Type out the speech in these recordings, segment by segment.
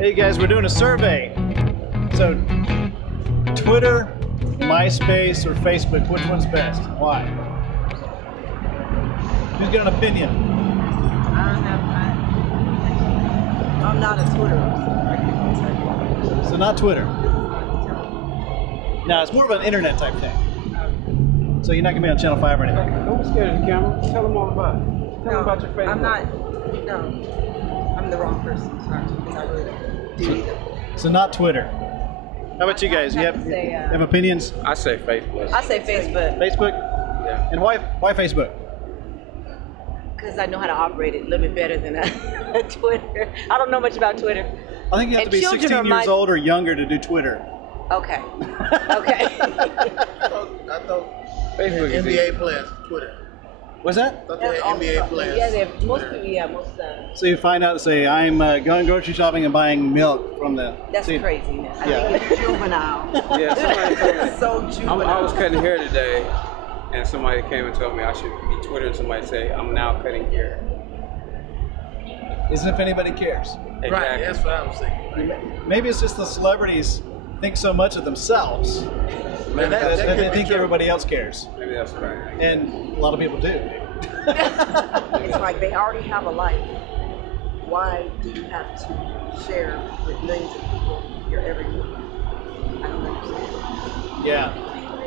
Hey guys, we're doing a survey. So, Twitter, MySpace, or Facebook, which one's best? Why? Who's got an opinion? I'm not a Twitterer. So not Twitter. No, it's more of an internet type thing. So you're not gonna be on Channel 5 or anything. Don't be scared of the camera. Tell them all about it. Tell them about your Facebook. I'm not. No, I'm the wrong person. Sorry, because I really don't do either. So not Twitter. How about you guys? You have opinions? I say Facebook. I say Facebook Facebook? Yeah. And why Facebook? because I know how to operate it a little bit better than Twitter. I don't know much about Twitter. I think you have to be 16 years old or younger to do Twitter. Okay. Okay. I thought Facebook is NBA players Twitter. What's that? I thought they had NBA players. Yeah, most people. Yeah, most of the time. So you find out and say, I'm going grocery shopping and buying milk from the... That's see, craziness. I Yeah. think it's juvenile. Yeah, somebody told me. So juvenile. I was cutting hair today, and somebody came and told me I should be Twittering. Somebody say, I'm now cutting hair. Isn't if anybody cares. Exactly. Right, that's what I was thinking. Maybe it's just the celebrities think so much of themselves Maybe that that's, they think everybody else cares. maybe that's right. And a lot of people do. It's like they already have a life. Why do you have to share with millions of people your every move? I don't understand. Yeah.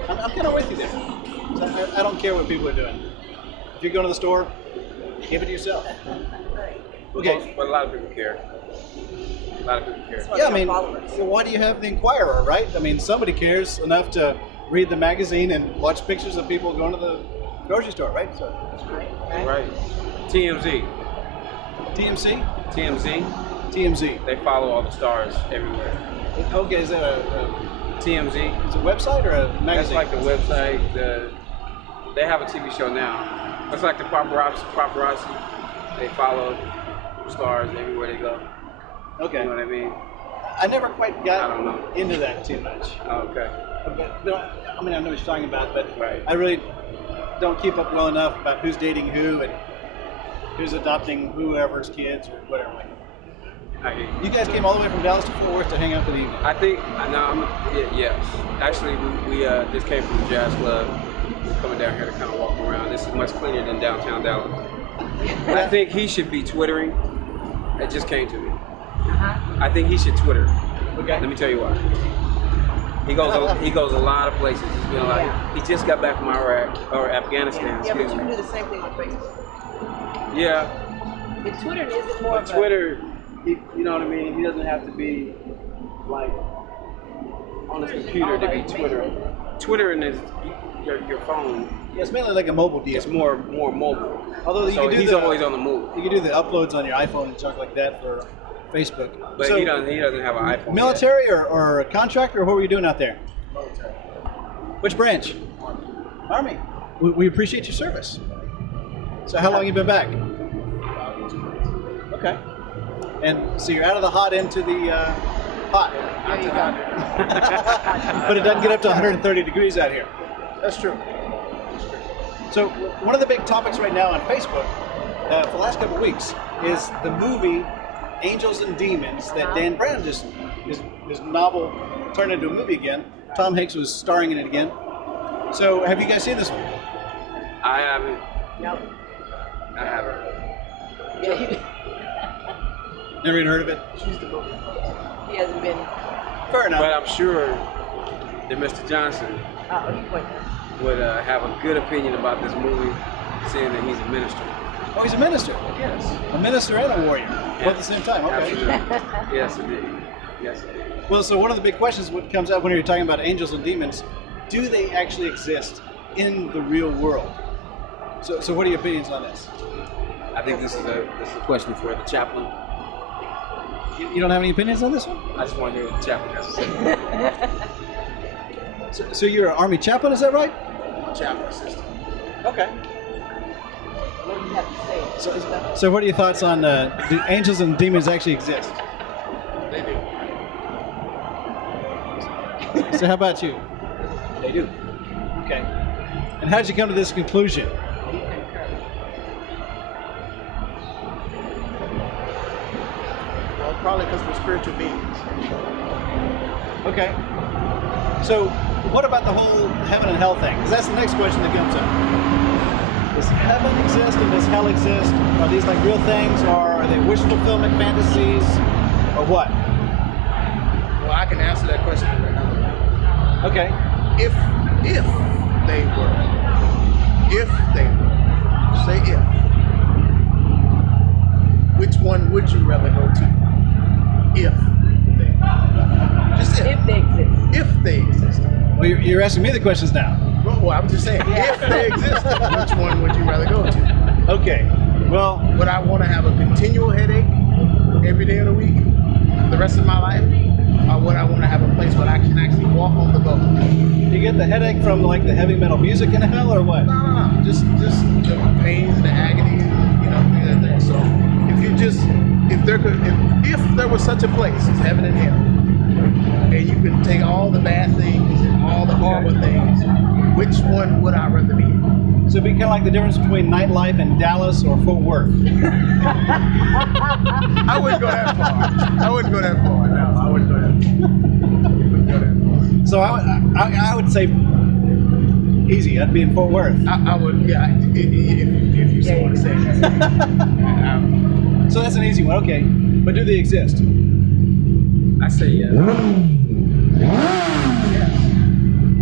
I'm kind of with you there. So I don't care what people are doing. If you're going to the store, keep it to yourself. Right. Okay. But a lot of people care. A lot of people care. Yeah, I mean, why do you have the Inquirer, right? I mean, somebody cares enough to read the magazine and watch pictures of people going to the grocery store, right? So, Right. TMZ. TMC? TMZ. TMZ. They follow all the stars everywhere. Okay, is that a TMZ. is it a website or a That's magazine? like the website. They have a TV show now. It's like the paparazzi. They follow stars everywhere they go. Okay. You know what I mean? I never quite I got don't know. into that too much. Okay. But I mean, I know what you're talking about, but Right. I really don't keep up well enough about who's dating who and who's adopting whoever's kids or whatever. I hear you. You guys came all the way from Dallas to Fort Worth to hang out for the evening. I think, yes. Actually, we just came from the jazz club. We're coming down here to kind of walk around. This is much cleaner than downtown Dallas. I think he should be Twittering. It just came to me. I think he should Twitter. Okay. Let me tell you why. He goes a lot of places. He's been like, he just got back from Iraq or Afghanistan. Yeah, but excuse you can me. do the same thing on Facebook. Yeah, But Twitter isn't more but of Twitter, you know what I mean? He doesn't have to be like on his computer to be Twittering. Twittering is your phone. Yeah, it's mainly like a mobile deal. It's more mobile. Although you So can do he's always on the move. You can do the uploads on your iPhone and junk like that for Facebook. But So, he doesn't have an iPhone. military or a contractor, or what were you doing out there? Military. Which branch? Army. We appreciate your service. So how long you been back? Okay. And so you're out of the hot into the hot. There you go. But it doesn't get up to 130 degrees out here. That's true. So one of the big topics right now on Facebook for the last couple of weeks is the movie Angels and Demons that Dan Brown just his novel turned into a movie again. Tom Hanks was starring in it again. So have you guys seen this one? I haven't. Nope. I haven't. Yeah, Never even heard of it? he hasn't been. Fair enough. But I'm sure that Mr. Johnson He went. would have a good opinion about this movie, seeing that he's a minister. Oh, he's a minister. Yes. A minister and a warrior. Both at the same time. Okay. Absolutely. Yes, indeed. Yes, indeed. Well, so one of the big questions what comes up when you're talking about angels and demons, do they actually exist in the real world? So what are your opinions on this? I think this is a question for the chaplain. You don't have any opinions on this one? I just want to hear what the chaplain has to say. So you're an Army chaplain, is that right? Chaplain assistant. Okay. What do you have to say? So what are your thoughts on do angels and demons actually exist? They do. So how about you? They do. Okay. And how did you come to this conclusion? Probably because we're spiritual beings. Okay. So, what about the whole heaven and hell thing? Because that's the next question that comes up. Does heaven exist and does hell exist? Are these like real things, or are they wish fulfillment fantasies, or what? Well, I can answer that question in another way. Okay. If they were, say if, which one would you rather go to? If they, just if If they exist. if they existed. Well, you're asking me the questions now. Well, I'm just saying, if they existed, which one would you rather go to? Okay. Well, Would I want to have a continual headache every day of the week, the rest of my life? Or would I want to have a place where I can actually walk on the boat? you get the headache from like the heavy metal music in hell, or what? No. Just the pains and the agonies, you know, things like that. So if there was such a place as heaven and hell, and you could take all the bad things and all the horrible things, which one would I rather be in? So it'd be kind of like the difference between nightlife in Dallas or Fort Worth. I wouldn't go that far. No, I wouldn't go that far. So I would say easy. I'd be in Fort Worth. I would, yeah, if you so want to say it. So that's an easy one. Okay, but do they exist? I say yes.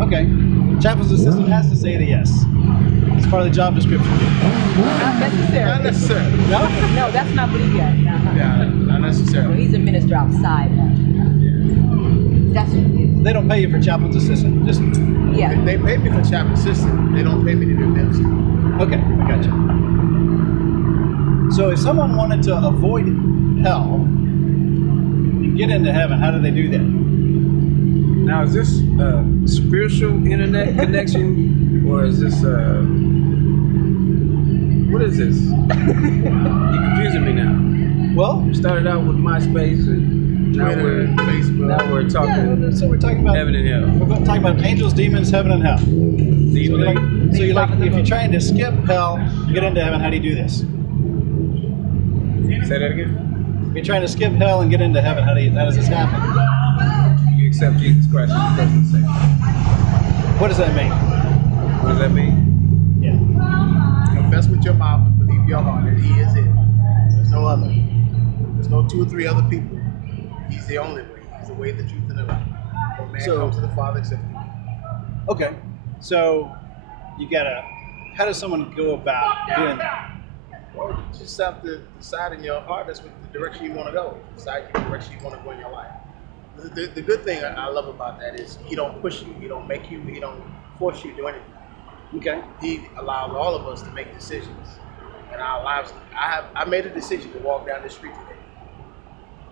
Okay. Chaplain's assistant has to say the yes. It's part of the job description. Not necessarily. Not necessarily. No? No, that's not what he does. Yeah, not Well, necessarily. he's a minister outside. That's what he is. They don't pay you for chaplain's assistant. Just Yeah. They pay me for chaplain assistant. They don't pay me to do ministry. okay. I gotcha. So if someone wanted to avoid hell and get into heaven, how do they do that? Now, is this a spiritual internet connection, or is this what is this? You're confusing me now. Well, We started out with MySpace, and now Twitter, Facebook. we're talking yeah, so we're talking about heaven and hell. We're talking about angels, demons, heaven, and hell. So you like if you're trying to skip hell, get into heaven. How do you do this? Say that again. If you're trying to skip hell and get into heaven, how does this happen? You accept Jesus Christ as your personal Savior. What does that mean? What does that mean? Yeah. Confess with your mouth and believe your heart that He is it. There's no other. There's no two or three other people. He's the only way. He's the way, the truth, and the life. No man comes to the Father except through me. Okay. So you gotta. How does someone go about doing that? Well, you just have to decide in your heart that's what the direction you want to go. Decide the direction you want to go in your life. The good thing I love about that is He don't push you, He don't make you, He don't force you to do anything. Okay. He allows all of us to make decisions in our lives. I made a decision to walk down the street today.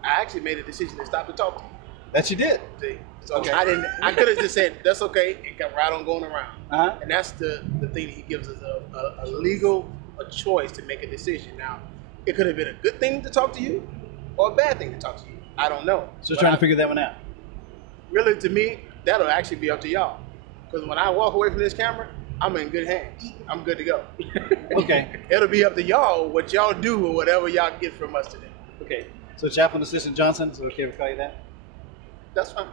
I actually made a decision to stop to talk to you. That you did. See? So Okay. I could have just said that's okay and kept right on going around. Uh-huh. And that's the thing that He gives us a legal choice to make a decision. Now, it could have been a good thing to talk to you or a bad thing to talk to you. I don't know. So But trying to figure that one out. really, to me, that'll actually be up to y'all. Because when I walk away from this camera, I'm in good hands. I'm good to go. Okay. It'll be up to y'all what y'all do or whatever y'all get from us today. Okay. So Chaplain Assistant Johnson, is it okay if we call you that? That's fine.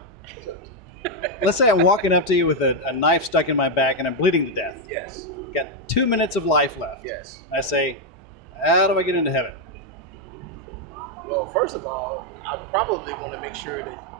Let's say I'm walking up to you with a knife stuck in my back and I'm bleeding to death. Yes. Got 2 minutes of life left. Yes. I say, how do I get into heaven? Well, first of all, I probably want to make sure that